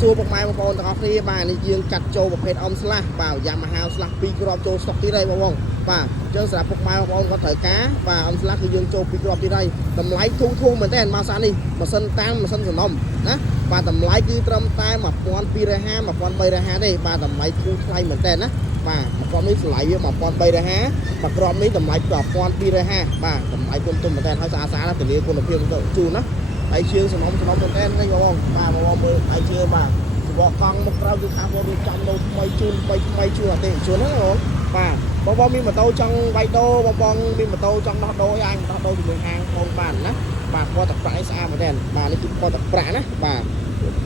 សួរពុកម៉ែបងប្អូនទាំងអស់គ្នាបាទនេះយើងកាត់ចូលប្រភេទអមស្លាស់បាទយ៉ាម៉ាហាស្លាស់2គ្រាប់ចូលស្តុកទៀតហើយបងបាទអញ្ចឹងសម្រាប់ពុកម៉ែបងប្អូនគាត់ត្រូវការបាទអមស្លាស់គឺយើងចូល2គ្រាប់ទៀតហើយតម្លៃធូរមែនតើម៉ាសានេះម៉ាស៊ីនតាមម៉ាស៊ីនសំណុំណាបាទតម្លៃគឺត្រឹមតែ1250 1350ទេបាទតម្លៃធូរថ្លៃមែនតើណាបាទមួយគ្រាប់នេះតម្លៃវា1350មួយគ្រាប់នេះតម្លៃ1250បាទតម្លៃទុំមែនតើហើយស្អាតណាស់ធានាគុណភាពជូនណាហើយជើងសំណុំមែនតើនេះបងបាទបងមើលហើយជើងបាទបកកង់មុខក្រោយគឺខាងបងវាចាំនៅថ្មីជូនថ្មីជូនអតិថិជនហ្នឹងបងបាទបងមានម៉ូតូចង់វាយដូរបងមានម៉ូតូចង់ដោះដូរអាចដោះដូរជាមួយហាងបងបានណាបាទពណ៌ទឹកប្រាក់ស្អាតមែនតើបាទនេះគឺពណ៌ទឹកប្រាក់ណាបាទ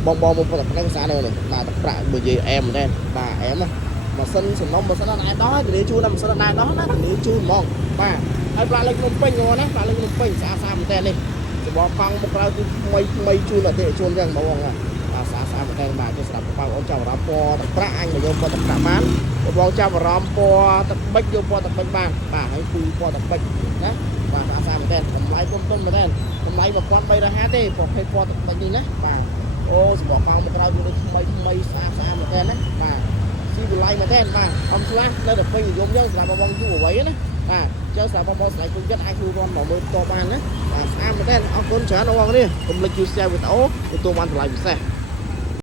បងមកពណ៌ទឹកប្រាក់ស្អាតនេះបាទទឹកប្រាក់បើនិយាយអែមមែនតើបាទអែមណាម៉ាស៊ីនសំណុំម៉ាស៊ីនអត់អាចដោះទេជូនតែម៉ាស៊ីនអត់អាចដោះណាទេជូនហ្មងបាទហើយប្រាក់លេខភ្នំពេញណាប្រាក់លេខភ្នំពេញស្អាតមែនតើនេះបកកង់មុខក្រោយគឺថ្មីជូនអតិថិជនអញ្ចឹងបងបាទស្អាតមែនតើបាទជួយសម្រាប់បងប្អូនចាប់អារម្មណ៍ពណ៌ទឹកប្រាក់អញមកយកពណ៌ទឹកប្រាក់បានបងចាប់អារម្មណ៍ពណ៌ទឹកប៊ិចយកពណ៌ទឹកប៊ិចបានបាទហើយគឺពណ៌ទឹកប៊ិចណាបាទស្អាតមែនតើតម្លៃគុំមែនតើតម្លៃ1350ទេប្រភេទពណ៌ទឹកប៊ិចនេះណាបាទអូសម្បកកង់មុខក្រោយគឺថ្មីស្អាតមែនតើណាបាទស៊ីវិល័យមែនតើបាទអមស្លាស់នៅតែពេញនិយមអញ្ចឹងសម្រាប់បងយូរអ្វីណាបាទអញ្ចឹងសម្រាប់បងប្អូនស្រីគុំចិត្តអាចជួយរំមកមើលតបានណាបាទស្អាតមែនតើអរគុណច្រើនបងប្អូននេះកុំភ្លេចជួយ share វីដេអូទទួលបានតម្លៃពិសេស